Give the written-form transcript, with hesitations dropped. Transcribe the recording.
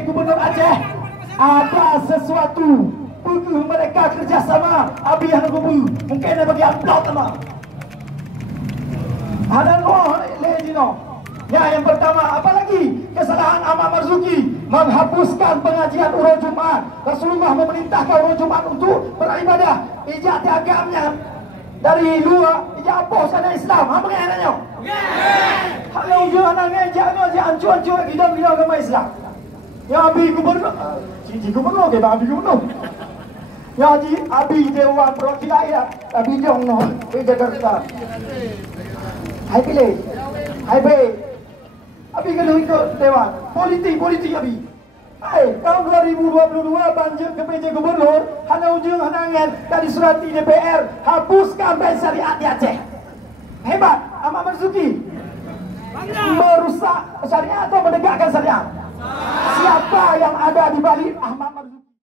Gubernur Aceh ada sesuatu butuh mereka kerjasama abi yang gubu mungkin ada bagi upload sama ada lejino ya. Yang pertama, apalagi kesalahan Ahmad Marzuki menghapuskan pengajian urut Jumat. Rasulullah memerintahkan urut Jumat untuk beribadah ijak agamanya dari luar ijak apa sana Islam. Apa yang nanya? Kalau dia nak ngejak dia ancur-ancur kita agama Islam. Ya abi gubernur, cici gubernur ke abi gubernur. Ya ji abi dewan perwakilan abi jong no di Jakarta. Hai pilih, hai be. Abi kalau ikut dewan politik abi. Hai tahun 2022 banjir ke PJ gubernur hanya ujung hanangan dari surati DPR hapuskan bank syariat di Aceh. Hebat Ahmad Marzuki merusak syariat atau menegakkan syariat. Siapa yang ada di balik Ahmad Marzuki?